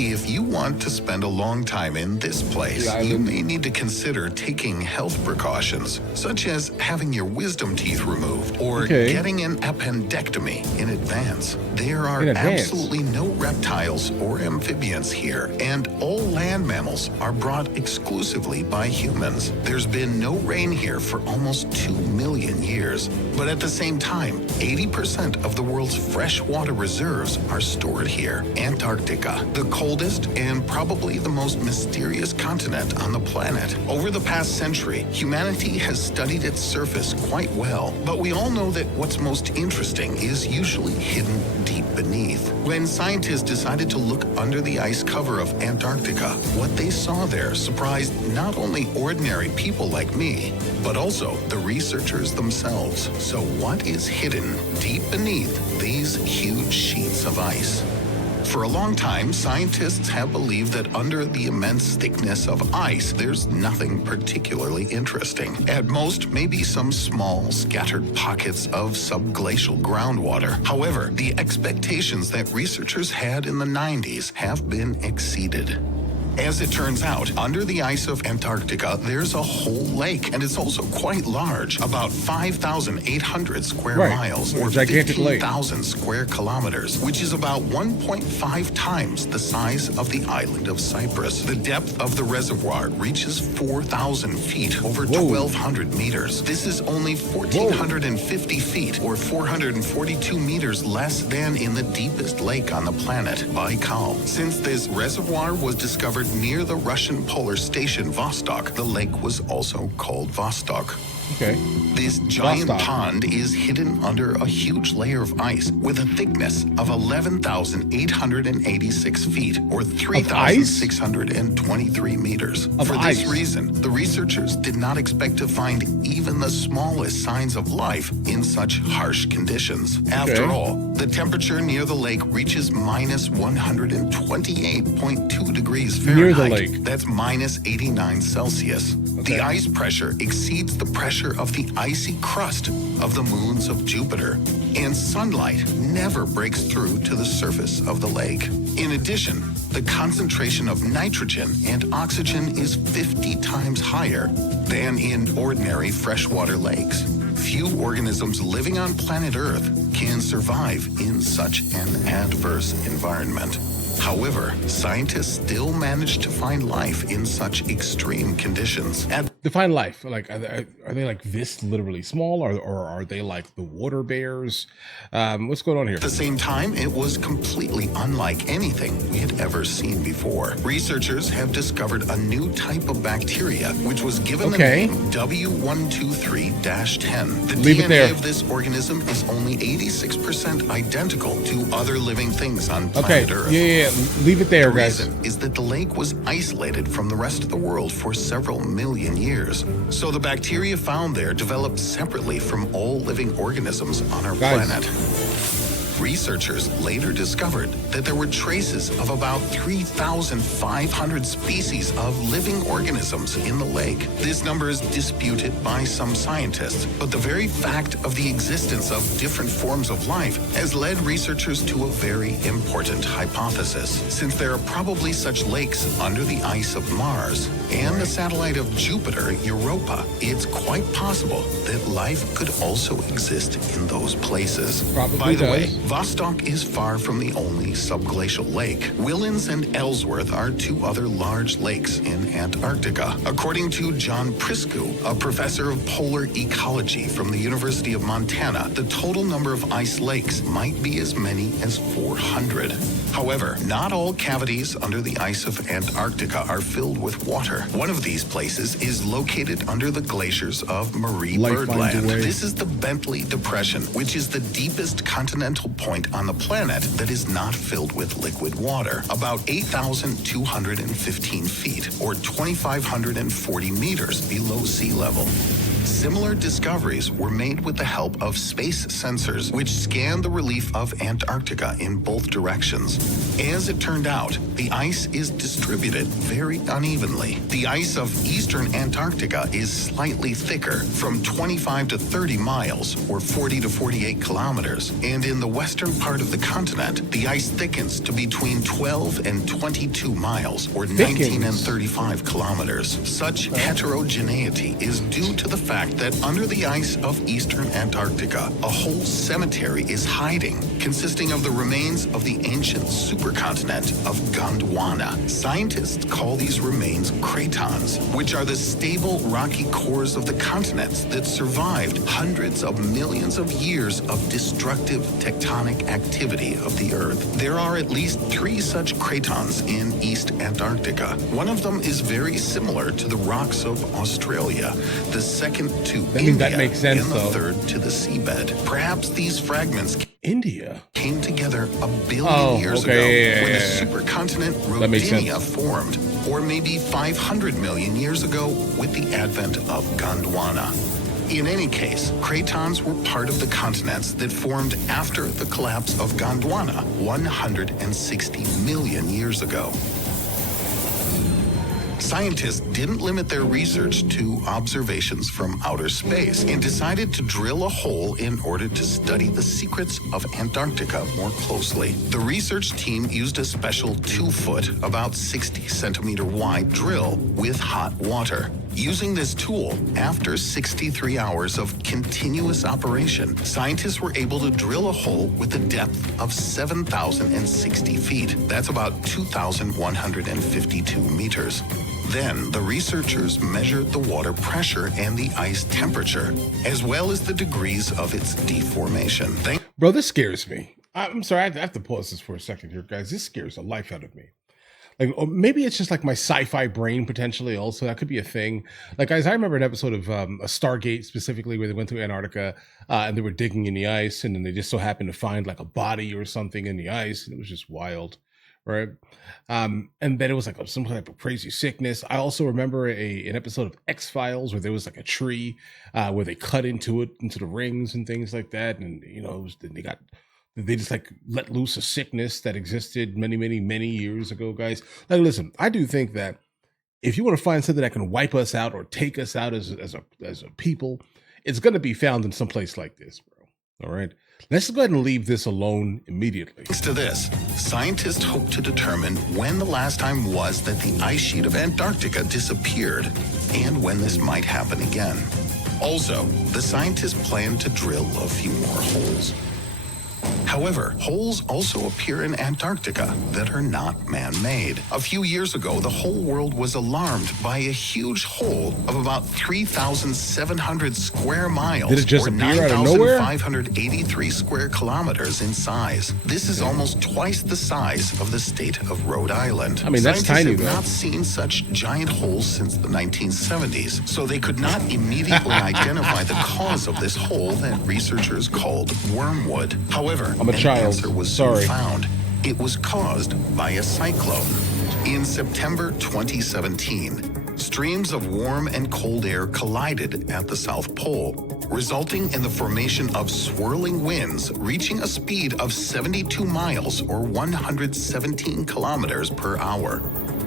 If you want to spend a long time in this place, you may need to consider taking health precautions, such as having your wisdom teeth removed or getting an appendectomy in advance. There are absolutely no reptiles or amphibians here, and all land mammals are brought exclusively by humans. There's been no rain here for almost 2 million years, but at the same time, 80% of the world's freshwater reserves are stored here. Antarctica, the coldest and probably the most mysterious continent on the planet. Over the past century, humanity has studied its surface quite well, but we all know that what's most interesting is usually hidden deep beneath. When scientists decided to look under the ice cover of Antarctica, what they saw there surprised not only ordinary people like me, but also the researchers themselves. So what is hidden deep beneath these huge sheets of ice? For a long time, scientists have believed that under the immense thickness of ice, there's nothing particularly interesting. At most, maybe some small, scattered pockets of subglacial groundwater. However, the expectations that researchers had in the 90s have been exceeded. As it turns out, under the ice of Antarctica, there's a whole lake, and it's also quite large, about 5,800 square miles, or 15,000 square kilometers, which is about 1.5 times the size of the island of Cyprus. The depth of the reservoir reaches 4,000 feet, over 1,200 meters. This is only 1,450 feet, or 442 meters less than in the deepest lake on the planet, Baikal. Since this reservoir was discovered near the Russian polar station Vostok, the lake was also called Vostok. This giant pond is hidden under a huge layer of ice with a thickness of 11,886 feet, or 3,623 meters. For this reason, the researchers did not expect to find even the smallest signs of life in such harsh conditions. After all, the temperature near the lake reaches minus 128.2 degrees Fahrenheit. Near the lake. That's minus 89 Celsius. The ice pressure exceeds the pressure of the icy crust of the moons of Jupiter, and sunlight never breaks through to the surface of the lake. In addition, the concentration of nitrogen and oxygen is 50 times higher than in ordinary freshwater lakes. Few organisms living on planet Earth can survive in such an adverse environment. However, scientists still manage to find life in such extreme conditions. Define life. Like, are they like this literally small, or are they like the water bears? What's going on here? At the same time, it was completely unlike anything we had ever seen before. Researchers have discovered a new type of bacteria, which was given the name W123-10. The DNA of this organism is only 86% identical to other living things on planet Earth. Leave it there, guys. The reason is that the lake was isolated from the rest of the world for several million years. So the bacteria found there developed separately from all living organisms on our planet. Researchers later discovered that there were traces of about 3,500 species of living organisms in the lake. This number is disputed by some scientists, but the very fact of the existence of different forms of life has led researchers to a very important hypothesis. Since there are probably such lakes under the ice of Mars and the satellite of Jupiter, Europa, it's quite possible that life could also exist in those places. By the way, Vostok is far from the only subglacial lake. Willans and Ellsworth are two other large lakes in Antarctica. According to John Priscu, a professor of polar ecology from the University of Montana, the total number of ice lakes might be as many as 400. However, not all cavities under the ice of Antarctica are filled with water. One of these places is located under the glaciers of Marie Birdland. This is the Bentley Depression, which is the deepest continental point on the planet that is not filled with liquid water, about 8,215 feet, or 2,540 meters below sea level. Similar discoveries were made with the help of space sensors, which scanned the relief of Antarctica in both directions. As it turned out, the ice is distributed very unevenly. The ice of eastern Antarctica is slightly thicker, from 25 to 30 miles, or 40 to 48 kilometers. And in the western part of the continent, the ice thickens to between 12 and 22 miles, or 19 and 35 kilometers. Such heterogeneity is due to the fact that under the ice of eastern Antarctica, a whole cemetery is hiding, consisting of the remains of the ancient supercontinent of Gondwana. Scientists call these remains cratons, which are the stable rocky cores of the continents that survived hundreds of millions of years of destructive tectonic activity of the Earth. There are at least 3 such cratons in East Antarctica. One of them is very similar to the rocks of Australia, the second to India, that makes sense, and the though. third to the seabed. Perhaps these fragments India came together a billion years ago when the supercontinent Rodinia formed, or maybe 500 million years ago with the advent of Gondwana. In any case, cratons were part of the continents that formed after the collapse of Gondwana 160 million years ago. Scientists didn't limit their research to observations from outer space and decided to drill a hole in order to study the secrets of Antarctica more closely. The research team used a special 2-foot, about 60 centimeter wide drill with hot water. Using this tool, after 63 hours of continuous operation, scientists were able to drill a hole with a depth of 7,060 feet. That's about 2,152 meters. Then, the researchers measured the water pressure and the ice temperature, as well as the degrees of its deformation. Bro, this scares me. I'm sorry, I have to pause this for a second here, guys. This scares the life out of me. Like, or maybe it's just like my sci-fi brain potentially also. That could be a thing. Like, guys, I remember an episode of a Stargate specifically where they went to Antarctica and they were digging in the ice, and then they just so happened to find like a body or something in the ice, and it was just wild, right? And then it was like some type of crazy sickness. I also remember an episode of X-Files where there was like a tree where they cut into it, into the rings and things like that, and you know, they just like let loose a sickness that existed many years ago, guys. Like, listen, I do think that if you want to find something that can wipe us out or take us out as a people, it's going to be found in some place like this, bro. All right. Let's go ahead and leave this alone immediately. Thanks to this, scientists hope to determine when the last time was that the ice sheet of Antarctica disappeared and when this might happen again. Also, the scientists plan to drill a few more holes. However, holes also appear in Antarctica that are not man-made. A few years ago, the whole world was alarmed by a huge hole of about 3,700 square miles, Did it just or appear out of nowhere? 9,583 square kilometers in size. This is almost twice the size of the state of Rhode Island. I mean, that's Scientists tiny, have though. not seen such giant holes since the 1970s, so they could not immediately identify the cause of this hole that researchers called wormwood. However, I'm a an child. answer was Sorry. soon found. It was caused by a cyclone. In September 2017, streams of warm and cold air collided at the South Pole, resulting in the formation of swirling winds reaching a speed of 72 miles or 117 kilometers per hour.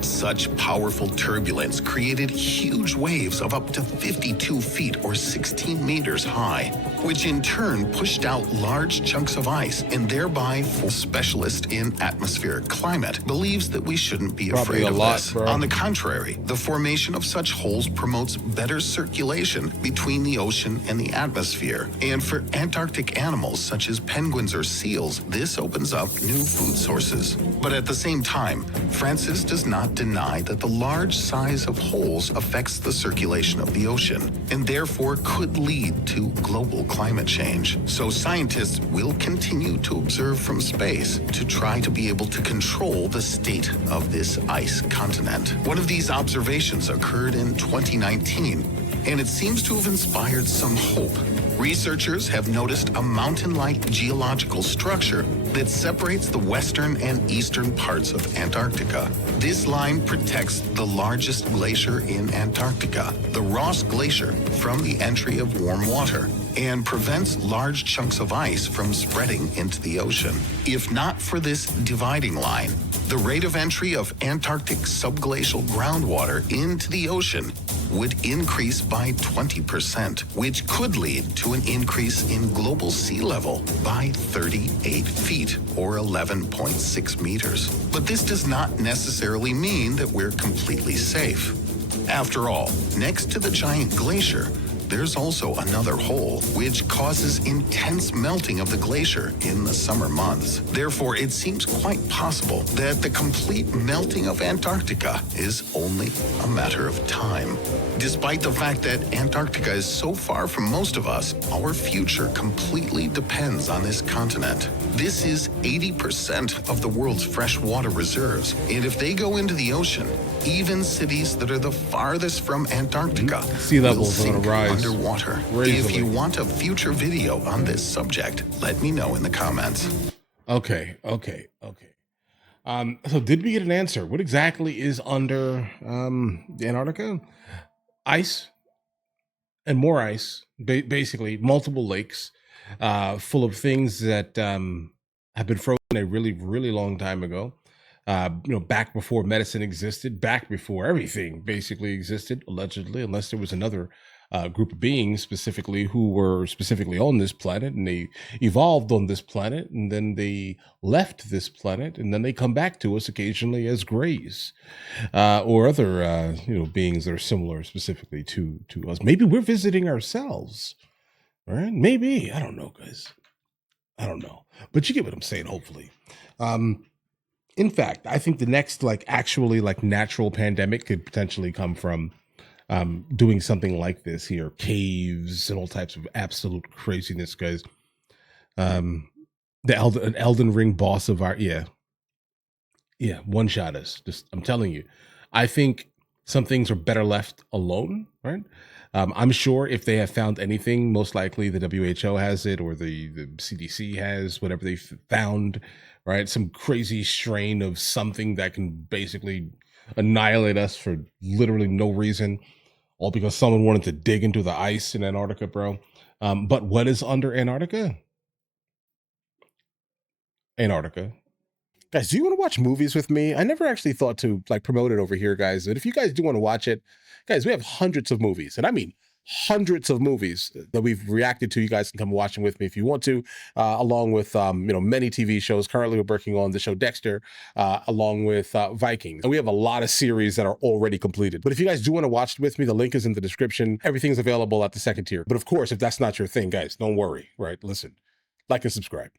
Such powerful turbulence created huge waves of up to 52 feet or 16 meters high, which in turn pushed out large chunks of ice, and thereby, a specialist in atmospheric climate believes that we shouldn't be Probably afraid a of lot, this. bro. On the contrary, the formation of such holes promotes better circulation between the ocean and the atmosphere. And for Antarctic animals such as penguins or seals, this opens up new food sources. But at the same time, Francis does not deny that the large size of holes affects the circulation of the ocean and therefore could lead to global climate change. So scientists will continue to observe from space to try to be able to control the state of this ice continent. One of these observations occurred in 2019, and it seems to have inspired some hope Researchers have noticed a mountain-like geological structure that separates the western and eastern parts of Antarctica. This line protects the largest glacier in Antarctica, the Ross Glacier, from the entry of warm water, and prevents large chunks of ice from spreading into the ocean. If not for this dividing line, the rate of entry of Antarctic subglacial groundwater into the ocean would increase by 20%, which could lead to an increase in global sea level by 38 feet, or 11.6 meters. But this does not necessarily mean that we're completely safe. After all, next to the giant glacier, there's also another hole, which causes intense melting of the glacier in the summer months. Therefore, it seems quite possible that the complete melting of Antarctica is only a matter of time. Despite the fact that Antarctica is so far from most of us, our future completely depends on this continent. This is 80% of the world's freshwater reserves, and if they go into the ocean, even cities that are the farthest from Antarctica sea levels will are gonna sink rise underwater. If you want a future video on this subject, let me know in the comments. Okay. So did we get an answer? What exactly is under Antarctica? Ice and more ice, basically multiple lakes full of things that have been frozen a really, really long time ago. Back before medicine existed, back before everything basically existed, allegedly, unless there was another group of beings specifically who were specifically on this planet, and they evolved on this planet, and then they left this planet, and then they come back to us occasionally as grays, or other beings that are similar specifically to us. Maybe we're visiting ourselves, right? Maybe. I don't know, guys. I don't know, but you get what I'm saying. Hopefully. In fact, I think the next actually natural pandemic could potentially come from doing something like this here, caves and all types of absolute craziness, guys. An Elden Ring boss of our one shot us. Just I'm telling you, I think some things are better left alone, right? I'm sure if they have found anything, most likely the WHO has it, or the CDC has whatever they found, right? Some crazy strain of something that can basically annihilate us for literally no reason, all because someone wanted to dig into the ice in Antarctica, bro. But what is under Antarctica? Antarctica. Guys, do you want to watch movies with me? I never actually thought to promote it over here, guys. But if you guys do want to watch it, guys, we have hundreds of movies, and I mean hundreds of movies that we've reacted to. You guys can come watch them with me if you want to, along with many TV shows. Currently, we're working on the show Dexter, along with Vikings, and we have a lot of series that are already completed. But if you guys do want to watch it with me, the link is in the description. Everything's available at the second tier. But of course, if that's not your thing, guys, don't worry. Right? Listen, like and subscribe.